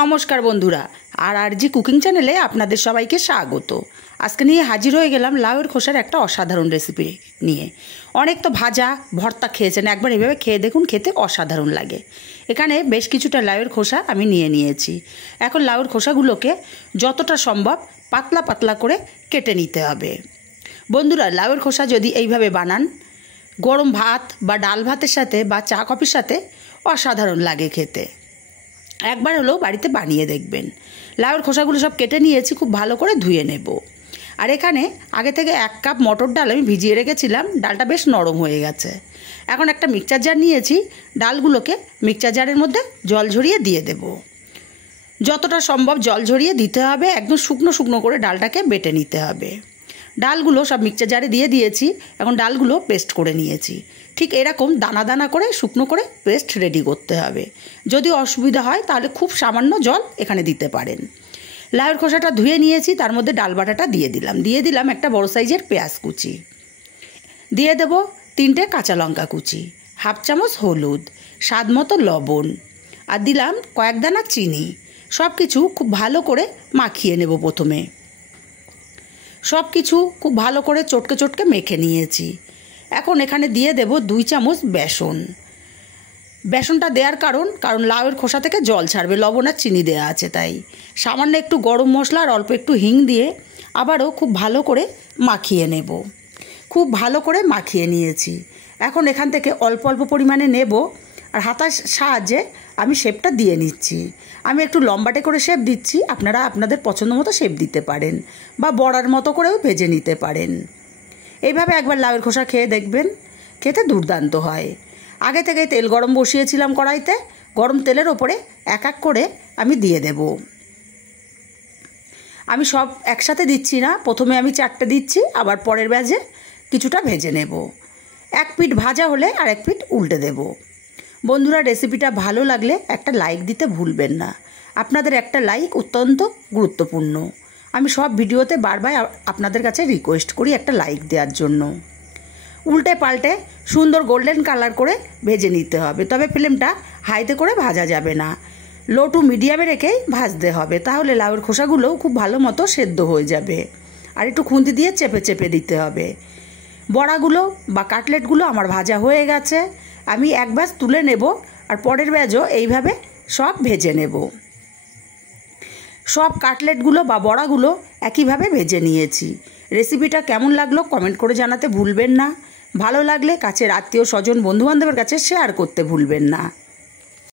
নমস্কার বন্ধুরা, আর জি কুকিং চ্যানেলে আপনাদের সবাইকে স্বাগত। আজকে নিয়ে হাজির হয়ে গেলাম লাউয়ের খোসার একটা অসাধারণ রেসিপি নিয়ে। অনেক তো ভাজা ভর্তা খেয়েছেন, একবার এভাবে খেয়ে দেখুন, খেতে অসাধারণ লাগে। এখানে বেশ কিছুটা লাউয়ের খোসা আমি নিয়ে নিয়েছি। এখন লাউয়ের খোসাগুলোকে যতটা সম্ভব পাতলা পাতলা করে কেটে নিতে হবে। বন্ধুরা, লাউয়ের খোসা যদি এইভাবে বানান, গরম ভাত বা ডাল ভাতের সাথে বা চা কফির সাথে অসাধারণ লাগে খেতে। একবার হলেও বাড়িতে বানিয়ে দেখবেন। লাউয়ের খোসাগুলো সব কেটে নিয়েছি, খুব ভালো করে ধুয়ে নেব। আর এখানে আগে থেকে 1 কাপ মটর ডাল আমি ভিজিয়ে রেখেছিলাম, ডালটা বেশ নরম হয়ে গেছে। এখন একটা মিক্সচার জার নিয়েছি, ডালগুলোকে মিক্সচার জারের মধ্যে জল ঝরিয়ে দিয়ে দেব। যতটা সম্ভব জল ঝরিয়ে দিতে হবে, একদম শুকনো শুকনো করে ডালটাকে বেটে নিতে হবে। ডালগুলো সব মিক্সচার জারে দিয়ে দিয়েছি, এখন ডালগুলো পেস্ট করে নিয়েছি। ঠিক এরকম দানা দানা করে শুকনো করে পেস্ট রেডি করতে হবে। যদি অসুবিধা হয় তাহলে খুব সামান্য জল এখানে দিতে পারেন। লাউয়ের খোসাটা ধুয়ে নিয়েছি, তার মধ্যে ডাল বাটাটা দিয়ে দিলাম একটা বড় সাইজের পেঁয়াজ কুচি, দিয়ে দেব 3টে কাঁচা লঙ্কা কুচি, 1/2 চামচ হলুদ, স্বাদ মতো লবণ, আর দিলাম কয়েক দানা চিনি। সব কিছু খুব ভালো করে মাখিয়ে নেব। প্রথমে সব কিছু খুব ভালো করে চটকে চটকে মেখে নিয়েছি। এখন এখানে দিয়ে দেব 2 চামচ বেসন। বেসনটা দেওয়ার কারণ লাউয়ের খোসা থেকে জল ছাড়বে, লবণ আর চিনি দেওয়া আছে তাই। সামান্য একটু গরম মশলা আর অল্প একটু হিং দিয়ে আবারও খুব ভালো করে মাখিয়ে নেব। খুব ভালো করে মাখিয়ে নিয়েছি। এখন এখান থেকে অল্প অল্প পরিমাণে নেব আর হাতার সাহায্যে আমি শেপটা দিয়ে নিচ্ছি। আমি একটু লম্বাটে করে শেপ দিচ্ছি, আপনারা আপনাদের পছন্দ মতো শেপ দিতে পারেন বা বড়ার মতো করেও ভেজে নিতে পারেন। এইভাবে একবার লাউয়ের খোসা খেয়ে দেখবেন, খেতে দুর্দান্ত হয়। আগে থেকে তেল গরম বসিয়েছিলাম কড়াইতে, গরম তেলের ওপরে এক এক করে আমি দিয়ে দেব। আমি সব একসাথে দিচ্ছি না, প্রথমে আমি 4টে দিচ্ছি, আবার পরের ব্যাচে কিছুটা ভেজে নেব। এক পিঠ ভাজা হলে আর এক পিঠ উল্টে দেব। বন্ধুরা, রেসিপিটা ভালো লাগলে একটা লাইক দিতে ভুলবেন না। আপনাদের একটা লাইক অত্যন্ত গুরুত্বপূর্ণ। আমি সব ভিডিওতে বারবার আপনাদের কাছে রিকোয়েস্ট করি একটা লাইক দেওয়ার জন্য। উল্টে পাল্টে সুন্দর গোল্ডেন কালার করে ভেজে নিতে হবে, তবে ফ্লেমটা হাইতে করে ভাজা যাবে না, লো টু মিডিয়ামে রেখেই ভাজতে হবে। তাহলে লাউয়ের খোসাগুলোও খুব ভালো মতো সেদ্ধ হয়ে যাবে। আর একটু খুন্তি দিয়ে চেপে চেপে দিতে হবে। বড়াগুলো বা কাটলেটগুলো আমার ভাজা হয়ে গেছে, আমি এক ব্যাচ তুলে নেব আর পরের ব্যাচও এইভাবে সব ভেজে নেব। সব কাটলেটগুলো বা বড়াগুলো একইভাবে ভেজে নিয়েছি। রেসিপিটা কেমন লাগলো কমেন্ট করে জানাতে ভুলবেন না। ভালো লাগলে কাছের আত্মীয় স্বজন বন্ধুবান্ধবের কাছে শেয়ার করতে ভুলবেন না।